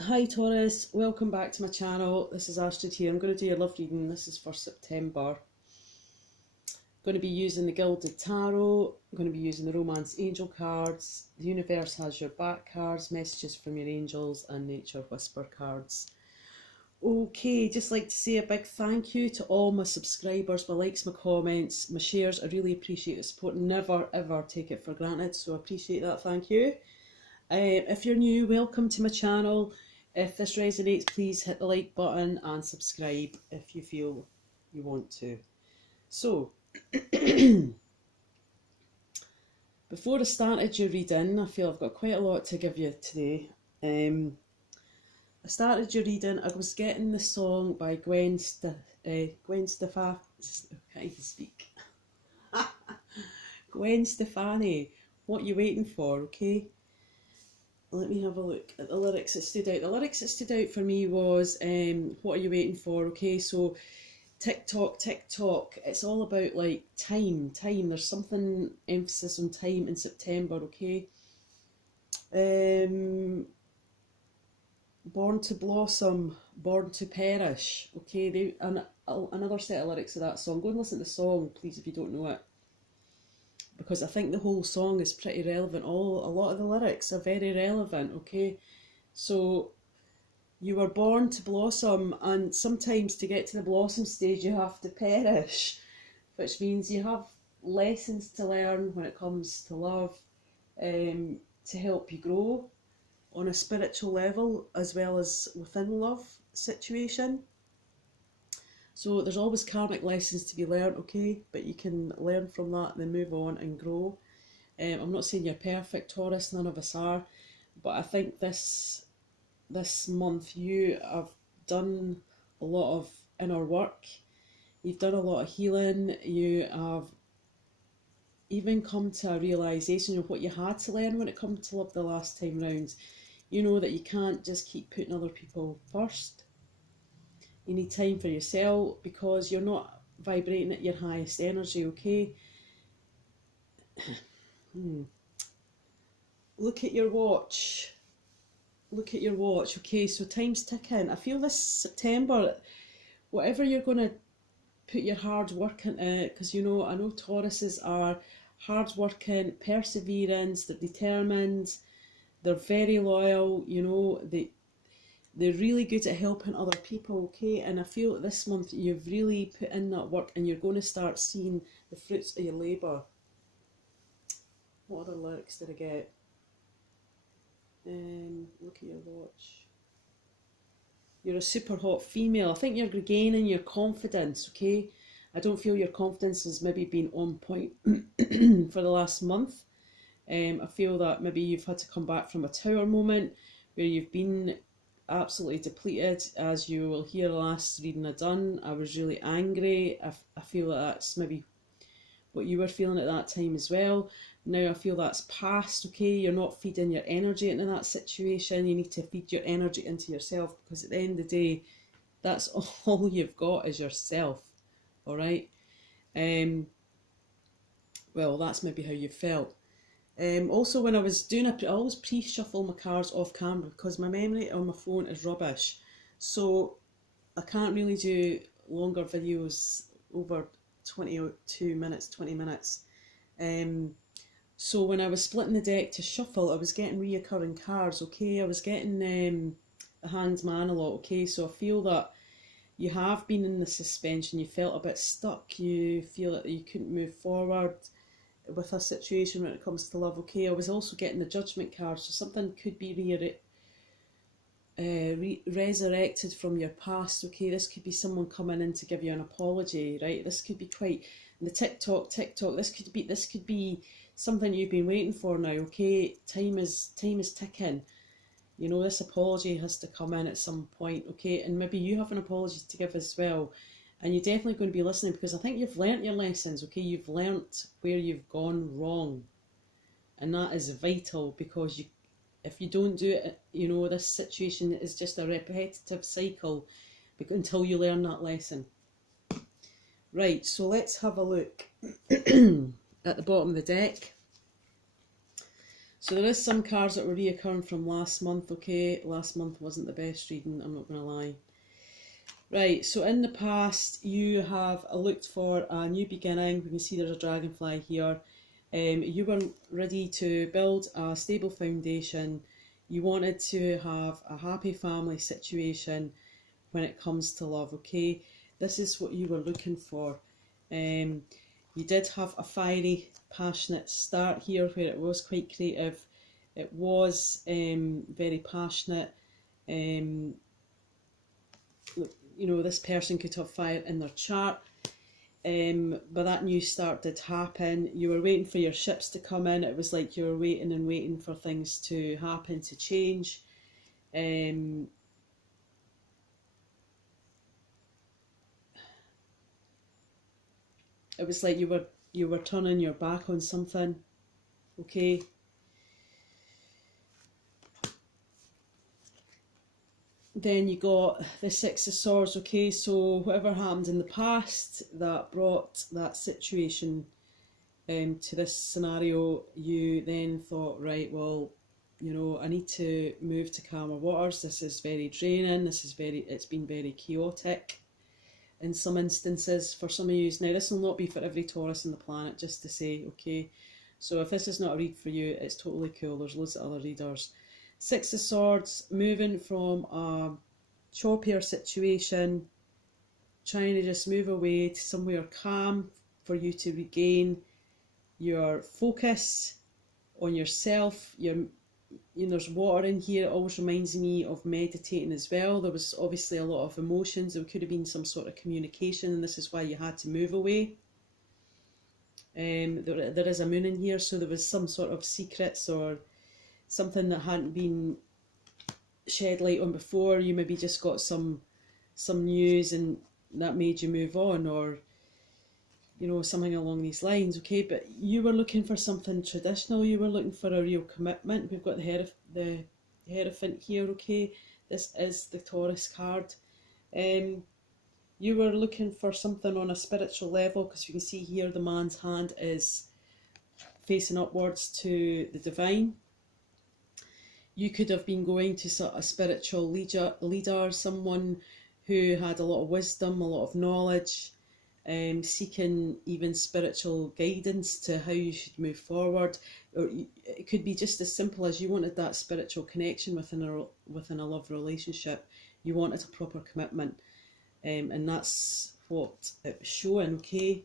Hi Taurus, welcome back to my channel. This is Astrid here. I'm going to do your love reading. This is for September. I'm going to be using the Gilded Tarot. I'm going to be using the Romance Angel cards. The Universe has your back cards, messages from your angels, and Nature Whisper cards. Okay, just like to say a big thank you to all my subscribers, my likes, my comments, my shares. I really appreciate the support. Never ever take it for granted, so I appreciate that. Thank you. If you're new, welcome to my channel. If this resonates, please hit the like button and subscribe if you feel you want to. So, before I started your reading, I feel I've got quite a lot to give you today. I started your reading, I was getting the song by Gwen Stefani, I can't even speak. Gwen Stefani, What You Waiting For, okay? Let me have a look at the lyrics that stood out. The lyrics that stood out for me was, what are you waiting for? Okay, so tick tock, it's all about like time. There's something emphasis on time in September, okay? Born to blossom, born to perish, okay? Another set of lyrics of that song. Go and listen to the song, please, if you don't know it, because I think the whole song is pretty relevant. A lot of the lyrics are very relevant, okay? So you were born to blossom, and sometimes to get to the blossom stage you have to perish, which means you have lessons to learn when it comes to love, to help you grow on a spiritual level as well as within love situation. So there's always karmic lessons to be learned, okay? But you can learn from that and then move on and grow. I'm not saying you're perfect, Taurus, none of us are, but I think this month you have done a lot of inner work. You've done a lot of healing. You have even come to a realisation of what you had to learn when it comes to love the last time round. You know that you can't just keep putting other people first. You need time for yourself because you're not vibrating at your highest energy, okay? Look at your watch. Look at your watch, okay? So time's ticking. I feel this September, whatever you're going to put your hard work into, because I know Tauruses are hard working, perseverance, they're determined, they're very loyal, they're really good at helping other people, okay? And I feel that this month you've really put in that work and you're going to start seeing the fruits of your labour. What other lyrics did I get? Look at your watch. You're a super hot female. I think you're regaining your confidence, okay? I don't feel your confidence has maybe been on point for the last month. I feel that maybe you've had to come back from a tower moment where you've been absolutely depleted. As you will hear last reading I done, I was really angry. I feel that that's maybe what you were feeling at that time as well. Now I feel that's past, okay? You're not feeding your energy into that situation. You need to feed your energy into yourself, because at the end of the day, that's all you've got is yourself, alright? Well, that's maybe how you felt. Also, when I was doing I always pre-shuffle my cards off camera because my memory on my phone is rubbish. So I can't really do longer videos over 22 minutes, 20 minutes. So when I was splitting the deck to shuffle, I was getting reoccurring cards, okay? I was getting the Hanged Man a lot, okay? So I feel that you have been in the suspension, you felt a bit stuck, you feel that you couldn't move forward with a situation when it comes to love, okay? I was also getting the Judgment card, so something could be resurrected from your past, okay? This could be someone coming in to give you an apology, right? This could be quite the tick tock. This could be something you've been waiting for now, okay? Time is ticking. This apology has to come in at some point, okay? And maybe you have an apology to give as well. And you're definitely going to be listening, because I think you've learnt your lessons, okay? You've learnt where you've gone wrong. And that is vital, because if you don't do it, this situation is just a repetitive cycle until you learn that lesson. Right, so let's have a look at the bottom of the deck. So there is some cards that were reoccurring from last month, okay? Last month wasn't the best reading, I'm not going to lie. Right, so in the past you have looked for a new beginning. We can see there's a dragonfly here. You were ready to build a stable foundation. You wanted to have a happy family situation when it comes to love, okay? This is what you were looking for. You did have a fiery, passionate start here where it was quite creative. It was very passionate. You know, this person could have fire in their chart. But that new start did happen. You were waiting for your ships to come in. It was like you were waiting and waiting for things to happen, to change. It was like you were turning your back on something, okay? Then you got the Six of Swords, okay? So whatever happened in the past that brought that situation to this scenario, you then thought, right, well, you know, I need to move to calmer waters. This is very draining. It's been very chaotic in some instances for some of you. Now, this will not be for every Taurus on the planet, just to say, okay? So if this is not a read for you, it's totally cool. There's loads of other readers. Six of Swords, moving from a choppier situation, trying to just move away to somewhere calm for you to regain your focus on yourself. There's water in here. It always reminds me of meditating as well. There was obviously a lot of emotions. There could have been some sort of communication, and this is why you had to move away. There is a moon in here, so there was some sort of secrets or something that hadn't been shed light on before. You maybe just got some news and that made you move on, or you know, something along these lines, okay? But you were looking for something traditional. You were looking for a real commitment. We've got the Hierophant here, okay? This is the Taurus card. You were looking for something on a spiritual level, because you can see here the man's hand is facing upwards to the divine. You could have been going to a spiritual leader, someone who had a lot of wisdom, a lot of knowledge, seeking even spiritual guidance to how you should move forward. Or it could be just as simple as you wanted that spiritual connection within a love relationship. You wanted a proper commitment, and that's what it was showing, okay?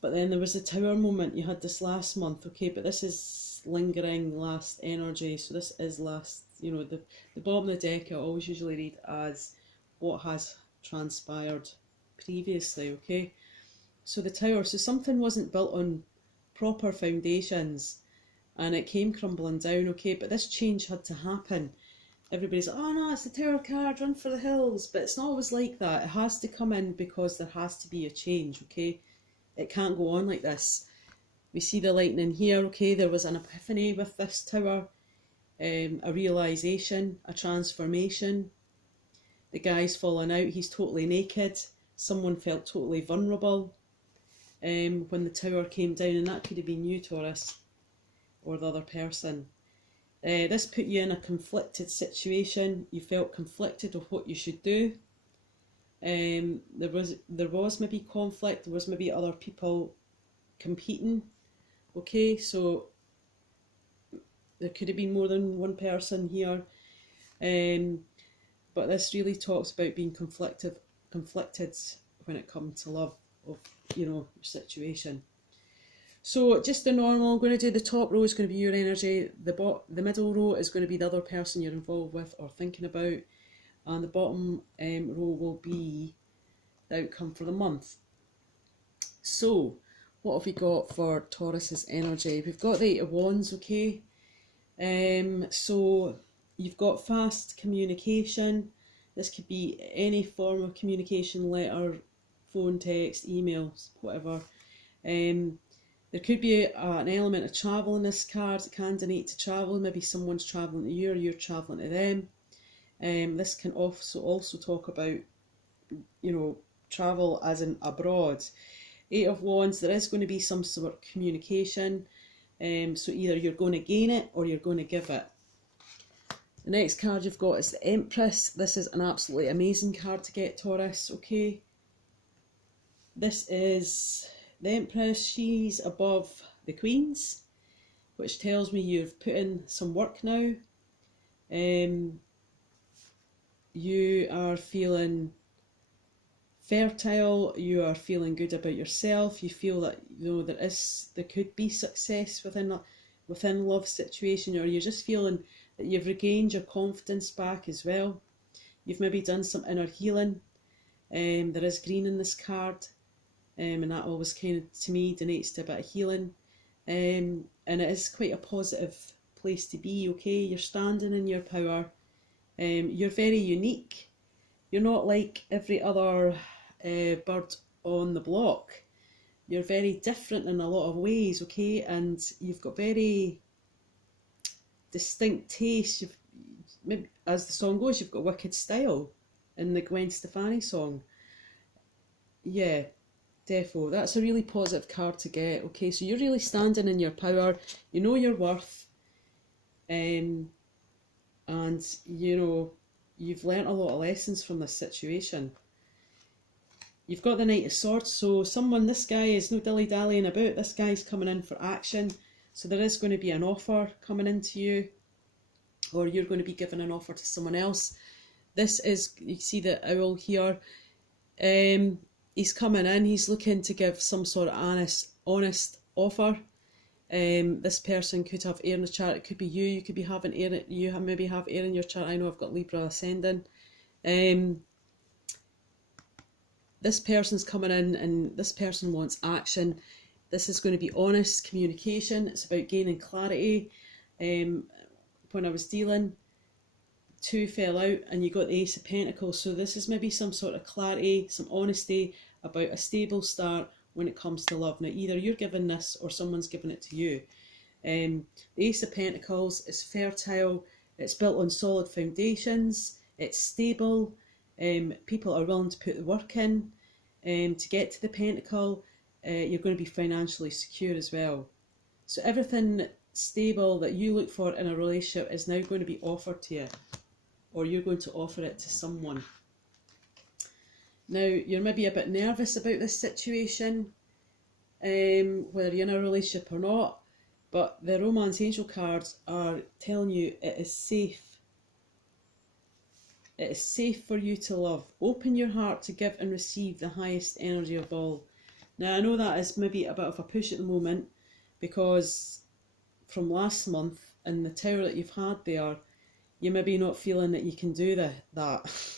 But then there was a Tower moment. You had this last month, okay? But this is lingering last energy. So this is last, you know, the bottom of the deck I always usually read as what has transpired previously, okay? So the Tower, so something wasn't built on proper foundations and it came crumbling down, okay? But this change had to happen. Everybody's like, oh no, it's the Tower card, run for the hills. But it's not always like that. It has to come in because there has to be a change, okay? It can't go on like this. We see the lightning here, okay? There was an epiphany with this Tower, a realisation, a transformation. The guy's fallen out, he's totally naked. Someone felt totally vulnerable when the Tower came down, and that could have been you, Taurus, or the other person. This put you in a conflicted situation. You felt conflicted of what you should do. There was maybe conflict, there was maybe other people competing, okay? So there could have been more than one person here. But this really talks about being conflicted when it comes to love, of, you know, your situation. So just the normal, I'm going to do the top row is going to be your energy, the middle row is going to be the other person you're involved with or thinking about, and the bottom row will be the outcome for the month. So what have we got for Taurus's energy? We've got the Eight of Wands, okay? So you've got fast communication. This could be any form of communication, letter, phone, text, emails, whatever. There could be an element of travel in this card. It can denote to travel. Maybe someone's travelling to you or you're travelling to them. This can also talk about, you know, travel as in abroad. Eight of Wands, there is going to be some sort of communication. So either you're going to gain it or you're going to give it. The next card you've got is the Empress. This is an absolutely amazing card to get, Taurus, okay? This is the Empress. She's above the Queens, which tells me you've put in some work now. You are feeling fertile, you are feeling good about yourself, you feel that there could be success within love situation, or you're just feeling that you've regained your confidence back as well. You've maybe done some inner healing. There is green in this card, and that always kind of to me denotes to a bit of healing, and it is quite a positive place to be, okay? You're standing in your power. You're very unique. You're not like every other bird on the block. You're very different in a lot of ways, okay? And you've got very distinct taste. Maybe, as the song goes, you've got wicked style in the Gwen Stefani song. Yeah, defo. That's a really positive card to get, okay? So you're really standing in your power. You know your worth. And you know, you've learnt a lot of lessons from this situation. You've got the Knight of Swords, so this guy is no dilly-dallying about. This guy's coming in for action. So there is going to be an offer coming into you, or you're going to be giving an offer to someone else. This is, you see the owl here. He's coming in, he's looking to give some sort of honest offer. This person could have air in the chart. It could be you. You could be having air. Maybe have air in your chart. I know I've got Libra ascending. This person's coming in, and this person wants action. This is going to be honest communication. It's about gaining clarity. When I was dealing, two fell out, and you got the Ace of Pentacles. So this is maybe some sort of clarity, some honesty about a stable start when it comes to love. Now, either you're giving this or someone's giving it to you. The Ace of Pentacles is fertile, it's built on solid foundations, it's stable, people are willing to put the work in to get to the Pentacle. You're going to be financially secure as well. So everything stable that you look for in a relationship is now going to be offered to you, or you're going to offer it to someone. Now, you're maybe a bit nervous about this situation, whether you're in a relationship or not, but the Romance Angel cards are telling you it is safe. It is safe for you to love. Open your heart to give and receive the highest energy of all. Now, I know that is maybe a bit of a push at the moment, because from last month and the Tower that you've had there, you may be not feeling that you can do that.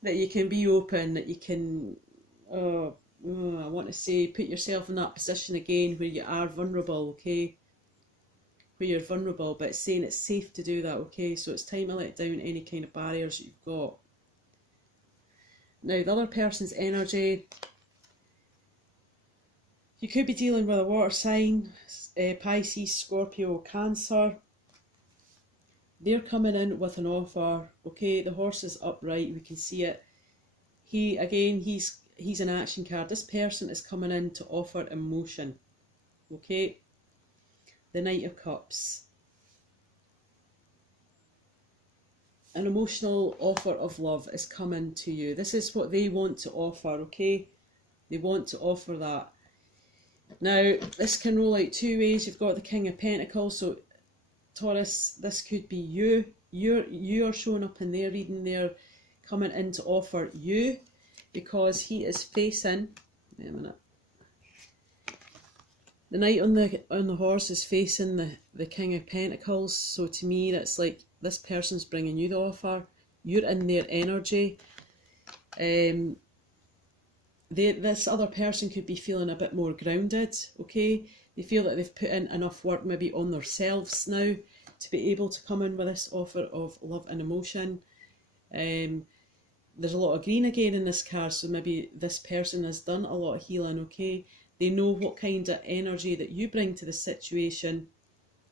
That you can be open, that you can, I want to say, put yourself in that position again where you are vulnerable, okay? Where you're vulnerable, but it's saying it's safe to do that, okay? So it's time to let down any kind of barriers that you've got. Now, the other person's energy, you could be dealing with a water sign, Pisces, Scorpio, Cancer. They're coming in with an offer, okay? The horse is upright, we can see it. He's an action card. This person is coming in to offer emotion, okay? The Knight of Cups. An emotional offer of love is coming to you. This is what they want to offer, okay? They want to offer that. Now, this can roll out two ways. You've got the King of Pentacles, so Taurus, this could be you. You're showing up in their reading. They're coming in to offer you, because he is facing. Wait a minute. The Knight on the horse is facing the King of Pentacles. So to me, that's like this person's bringing you the offer. You're in their energy. This other person could be feeling a bit more grounded. Okay. They feel that they've put in enough work maybe on themselves now to be able to come in with this offer of love and emotion. There's a lot of green again in this card, so maybe this person has done a lot of healing, okay? They know what kind of energy that you bring to the situation,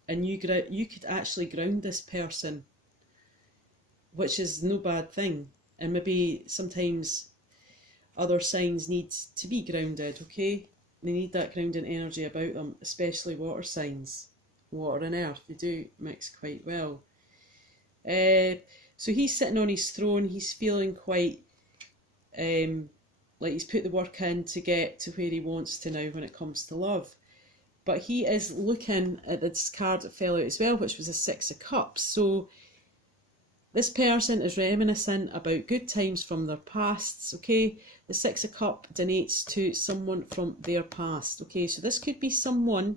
and you could actually ground this person, which is no bad thing. And maybe sometimes other signs need to be grounded, okay? they need that grounding energy about them, especially water signs. Water and earth, they do mix quite well. So he's sitting on his throne, he's feeling quite like he's put the work in to get to where he wants to now when it comes to love. But he is looking at this card that fell out as well, which was a Six of Cups. So this person is reminiscing about good times from their pasts, okay? The Six of Cups denotes to someone from their past, okay? So this could be someone,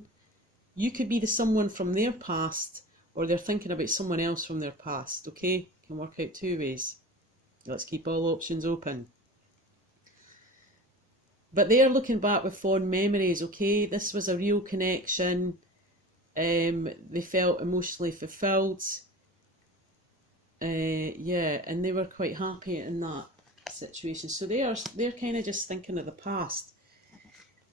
you could be the someone from their past, or they're thinking about someone else from their past, okay? Can work out two ways. Let's keep all options open. But they're looking back with fond memories, okay? This was a real connection. They felt emotionally fulfilled. Yeah, and they were quite happy in that situation. So they're kind of just thinking of the past.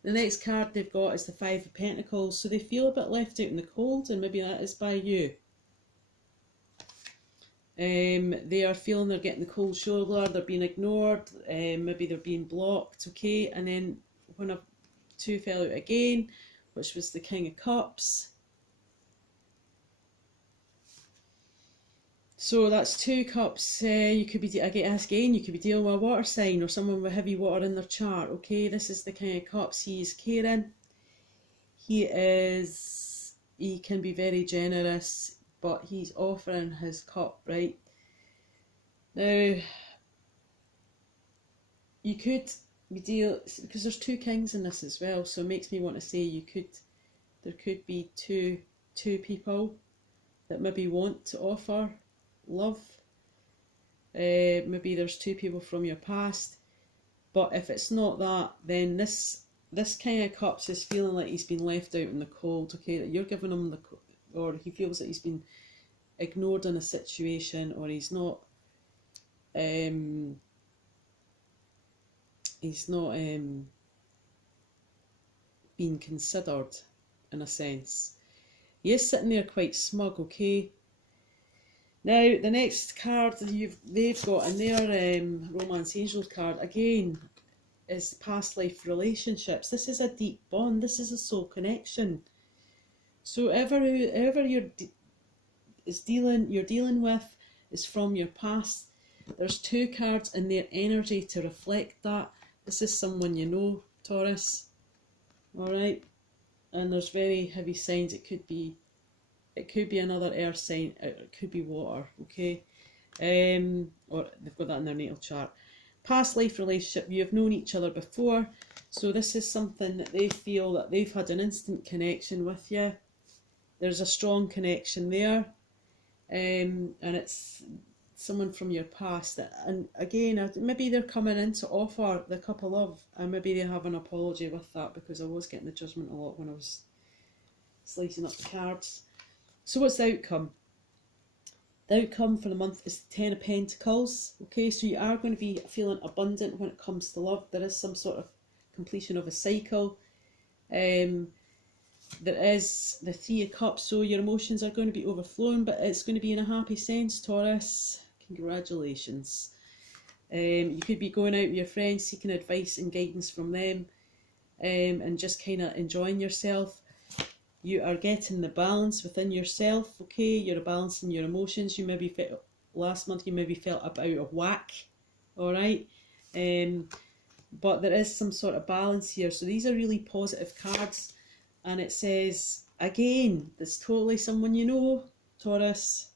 The next card they've got is the Five of Pentacles. So they feel a bit left out in the cold, and maybe that is by you. They are feeling they're getting the cold shoulder, they're being ignored, maybe they're being blocked, okay? And then when two fell out again, which was the King of Cups. So that's two cups. You could be, again, you could be dealing with a water sign or someone with heavy water in their chart, okay? This is the King of Cups. He's caring. He can be very generous, but he's offering his cup, right? Now, you could be because there's two kings in this as well, so it makes me want to say there could be two people that maybe want to offer love. Maybe there's two people from your past, but if it's not that, then this King of Cups is feeling like he's been left out in the cold, okay? That you're giving him or he feels that he's been ignored in a situation, or he's not being considered in a sense. He is sitting there quite smug, okay? Now the next card they've got in their Romance Angels card again is past life relationships. This is a deep bond. This is a soul connection. So whoever you're dealing with is from your past. There's two cards in their energy to reflect that. This is someone you know, Taurus. Alright? And there's very heavy signs. It could be another earth sign, it could be water, okay? Or they've got that in their natal chart. Past life relationship, you have known each other before, so this is something that they feel that they've had an instant connection with you. There's a strong connection there, and it's someone from your past. And again, maybe they're coming in to offer the cup of love, and maybe they have an apology with that, because I was getting the judgment a lot when I was slicing up the cards. So what's the outcome? The outcome for the month is the Ten of Pentacles. Okay, so you are going to be feeling abundant when it comes to love. There is some sort of completion of a cycle. There is the Three of Cups, so your emotions are going to be overflowing, but it's going to be in a happy sense, Taurus. Congratulations. You could be going out with your friends, seeking advice and guidance from them, and just kind of enjoying yourself. You are getting the balance within yourself, okay? You're balancing your emotions. You maybe felt, last month you maybe felt a bit out of whack, alright? But there is some sort of balance here. So these are really positive cards. And it says, again, there's totally someone you know, Taurus.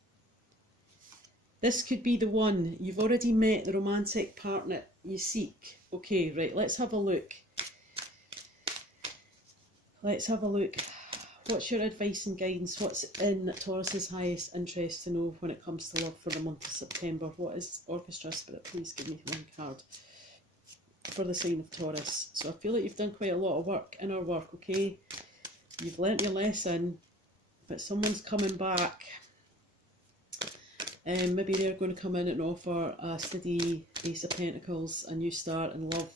This could be the one. You've already met the romantic partner you seek. Okay, right, let's have a look. Let's have a look. What's your advice and guidance? What's in Taurus's highest interest to know when it comes to love for the month of September? What is Orchestra Spirit? Please give me one card for the sign of Taurus. So I feel like you've done quite a lot of work, inner work, okay? You've learnt your lesson, but someone's coming back. And maybe they're going to come in and offer a steady Ace of Pentacles, a new start in love.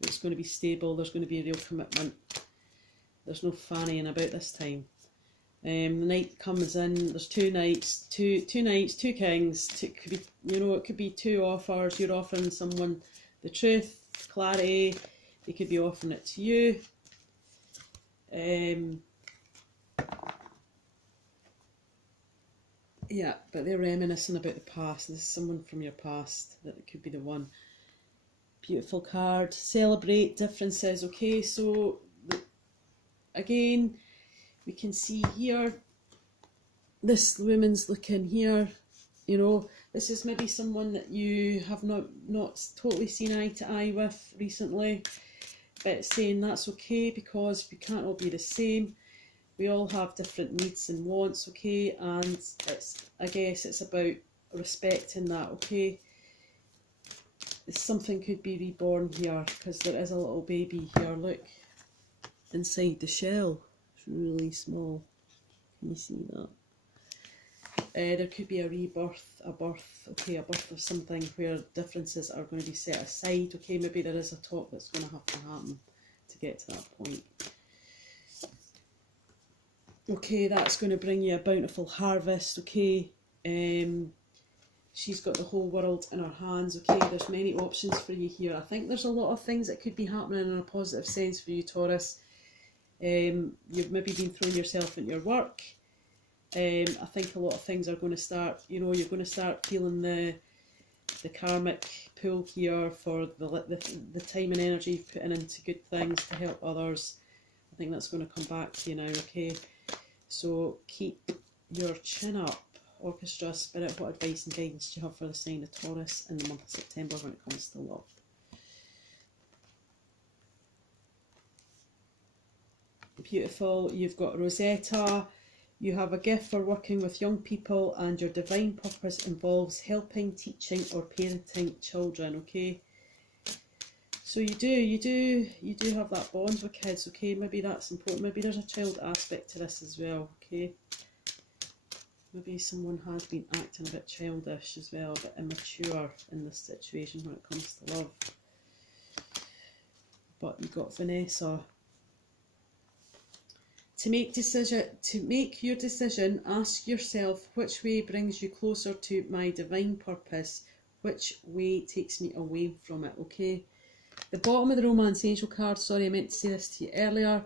It's going to be stable. There's going to be a real commitment. There's no fannying about this time. The night comes in. There's two knights, two kings. It could be, it could be two offers. You're offering someone the truth, clarity. They could be offering it to you. Yeah, but they're reminiscing about the past. This is someone from your past, that could be the one. Beautiful card. Celebrate differences. Okay, so again, we can see here, this woman's looking here, you know, this is maybe someone that you have not totally seen eye to eye with recently, but saying that's okay because we can't all be the same. We all have different needs and wants, okay, and I guess it's about respecting that, okay. Something could be reborn here because there is a little baby here, look, inside the shell. It's really small. Can you see that? There could be a rebirth, a birth, okay, a birth of something where differences are going to be set aside, okay, maybe there is a talk that's going to have to happen to get to that point. Okay, that's going to bring you a bountiful harvest, okay. She's got the whole world in her hands, okay. There's many options for you here. I think there's a lot of things that could be happening in a positive sense for you, Taurus. You've maybe been throwing yourself into your work. I think a lot of things are going to start, you know, you're going to start feeling the karmic pull here for the time and energy you've put into good things to help others. I think that's going to come back to you now, okay. So keep your chin up. Orchestra, Spirit, what advice and guidance do you have for the sign of Taurus in the month of September when it comes to love? Beautiful. You've got Rosetta. You have a gift for working with young people and your divine purpose involves helping, teaching or parenting children, okay? So you do have that bond with kids, okay? Maybe that's important. Maybe there's a child aspect to this as well, okay? Maybe someone has been acting a bit childish as well, a bit immature in this situation when it comes to love. But you've got Vanessa. To make your decision, ask yourself which way brings you closer to my divine purpose, which way takes me away from it, okay? The bottom of the Romance Angel card, sorry I meant to say this to you earlier,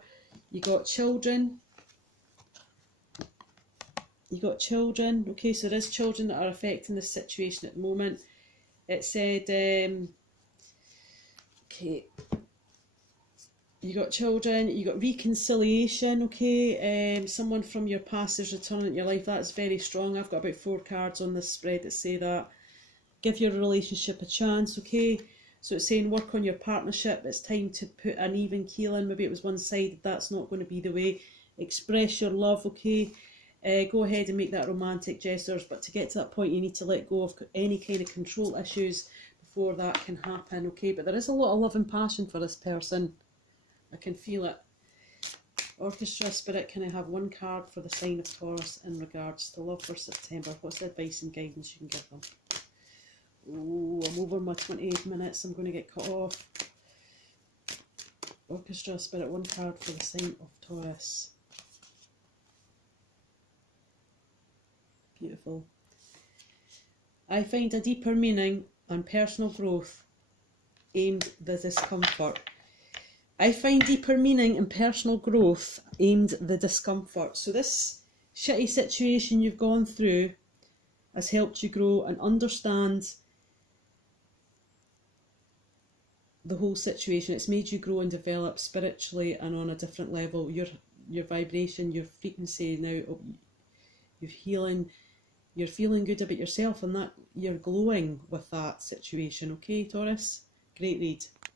you got children. You got children, okay, so there's children that are affecting this situation at the moment. It said, okay, you got children, you got reconciliation, okay, someone from your past is returning to your life. That's very strong. I've got about 4 cards on this spread that say that. Give your relationship a chance, okay. So it's saying work on your partnership. It's time to put an even keel in. Maybe it was one-sided. That's not going to be the way. Express your love, okay. Go ahead and make that romantic gestures, but to get to that point you need to let go of any kind of control issues before that can happen, okay. But there is a lot of love and passion for this person. I can feel it. Orchestra, Spirit, can I have one card for the sign of Taurus in regards to love for September? What's the advice and guidance you can give them? Oh, I'm over my 28 minutes. I'm going to get cut off. Orchestra, Spirit, one card for the sign of Taurus. Beautiful. I find a deeper meaning and personal growth aimed the discomfort. I find deeper meaning and personal growth aimed the discomfort. So this shitty situation you've gone through has helped you grow and understand the whole situation. It's made you grow and develop spiritually and on a different level. Your vibration, your frequency now, you're healing. You're feeling good about yourself and that you're glowing with that situation, okay, Taurus? Great read.